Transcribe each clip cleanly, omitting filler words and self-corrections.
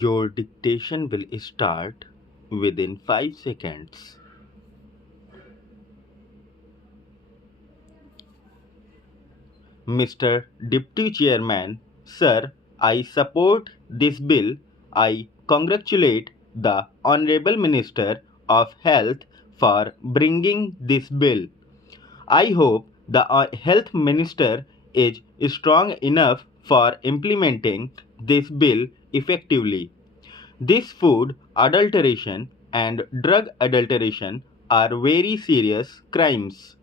Your dictation will start within 5 seconds. Mr. Deputy Chairman, Sir, I support this bill. I congratulate the Honorable Minister of Health for bringing this bill. I hope the Health Minister is strong enough for implementing this bill effectively. This food adulteration and drug adulteration are very serious crimes.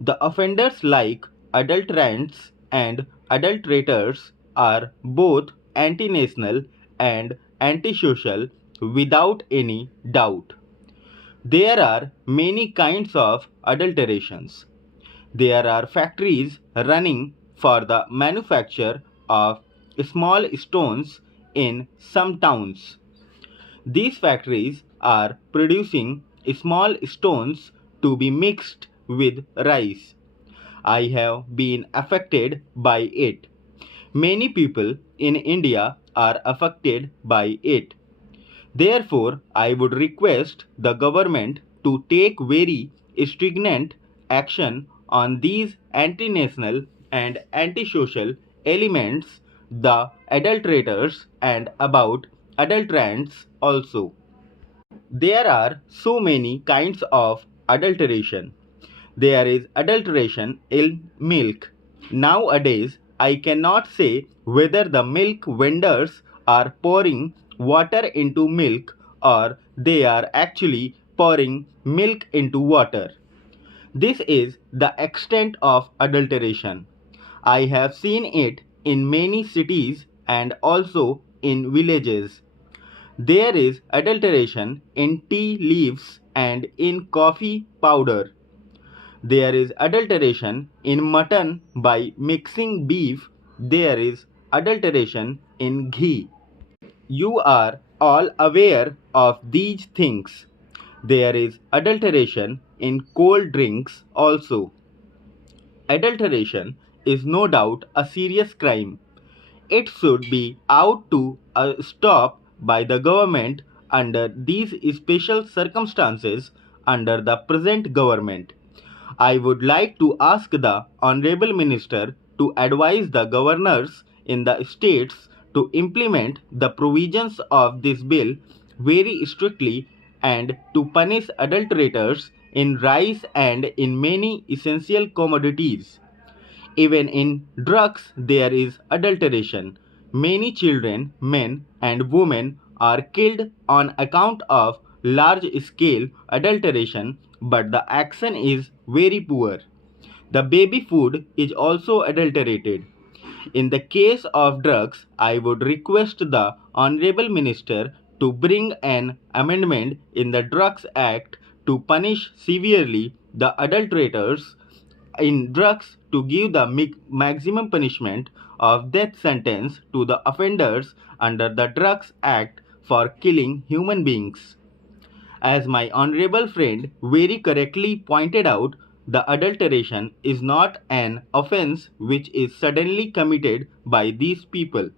The offenders like adulterants and adulterators are both anti-national and antisocial without any doubt. There are many kinds of adulterations. There are factories running for the manufacture of small stones in some towns. These factories are producing small stones to be mixed with rice. I have been affected by it. Many people in India are affected by it. Therefore, I would request the government to take very stringent action on these anti-national and anti-social elements, the adulterators and about adulterants also. There are so many kinds of adulteration. There is adulteration in milk. Nowadays, I cannot say whether the milk vendors are pouring water into milk or they are actually pouring milk into water. This is the extent of adulteration. I have seen it in many cities and also in villages. There is adulteration in tea leaves and in coffee powder. There is adulteration in mutton by mixing beef. There is adulteration in ghee. You are all aware of these things. There is adulteration in cold drinks also. Adulteration is no doubt a serious crime. It should be out to stop by the government under these special circumstances under the present government. I would like to ask the Honorable Minister to advise the governors in the states to implement the provisions of this bill very strictly and to punish adulterators in rice and in many essential commodities. Even in drugs there is adulteration. Many children, men and women are killed on account of large-scale adulteration, but the action is very poor. The baby food is also adulterated. In the case of drugs, I would request the Honorable Minister to bring an amendment in the Drugs Act to punish severely the adulterators in drugs, to give the maximum punishment of death sentence to the offenders under the Drugs Act for killing human beings. As my honorable friend very correctly pointed out, the adulteration is not an offense which is suddenly committed by these people.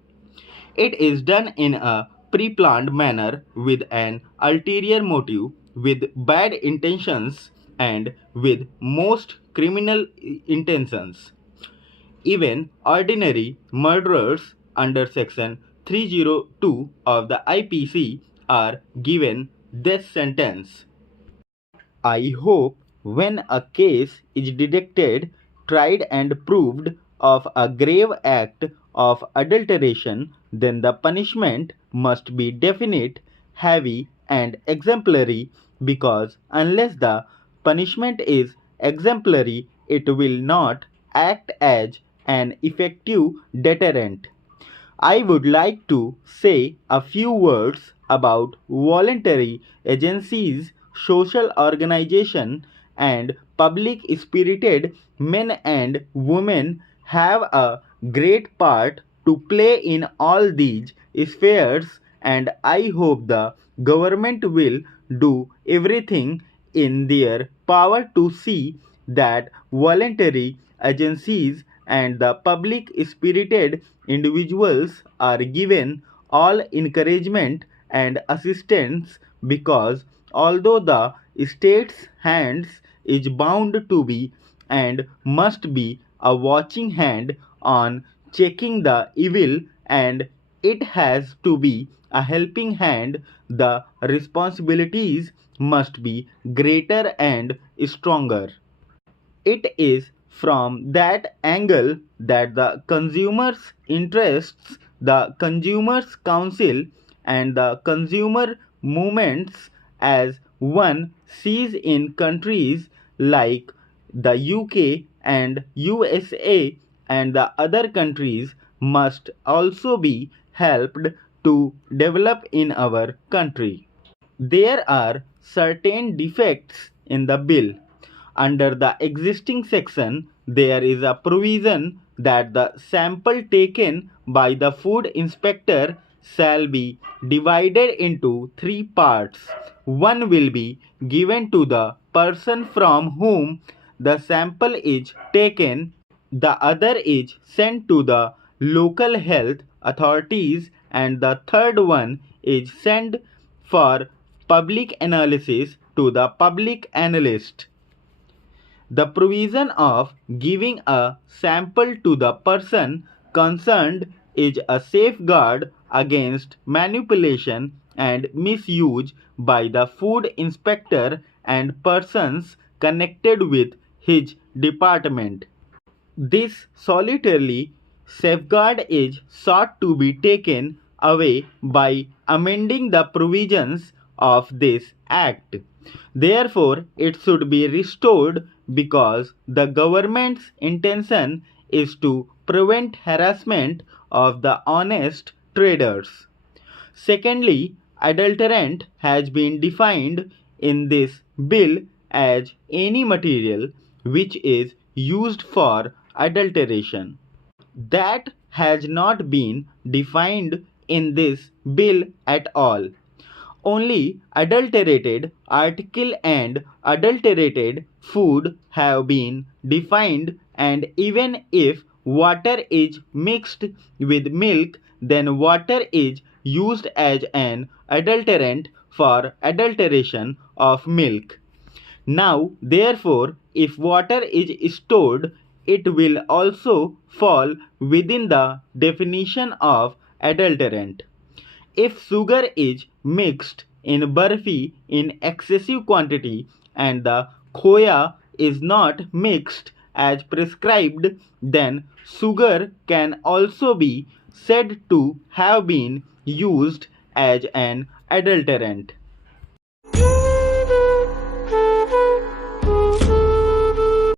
It is done in a pre-planned manner with an ulterior motive, with bad intentions and with most criminal intentions. Even ordinary murderers under section 302 of the IPC are given death sentence. I hope when a case is detected, tried and proved of a grave act of adulteration, then the punishment must be definite, heavy and exemplary, because unless the punishment is exemplary, it will not act as an effective deterrent. I would like to say a few words about voluntary agencies, social organization and public-spirited men and women have a great part to play in all these spheres, and I hope the government will do everything in their power to see that voluntary agencies and the public spirited individuals are given all encouragement and assistance, because although the state's hands is bound to be and must be a watching hand on checking the evil, and it has to be a helping hand, the responsibilities must be greater and stronger. It is from that angle that the consumer's interests, the consumers' council, and the consumer movements, as one sees in countries like the UK and USA and the other countries, must also be helped to develop in our country. There are certain defects in the bill. Under the existing section, there is a provision that the sample taken by the food inspector shall be divided into three parts. One will be given to the person from whom the sample is taken, the other is sent to the local health authorities, and the third one is sent for public analysis to the public analyst. The provision of giving a sample to the person concerned is a safeguard against manipulation and misuse by the food inspector and persons connected with his department. This solitary safeguard is sought to be taken away by amending the provisions of this Act. Therefore, it should be restored, because the government's intention is to prevent harassment of the honest traders. Secondly, adulterant has been defined in this bill as any material which is used for adulteration. That has not been defined in this bill at all. Only adulterated article and adulterated food have been defined, and even if water is mixed with milk, then water is used as an adulterant for adulteration of milk. Now, therefore, if water is stored, it will also fall within the definition of adulterant. If sugar is mixed in barfi in excessive quantity and the khoya is not mixed as prescribed, then sugar can also be said to have been used as an adulterant.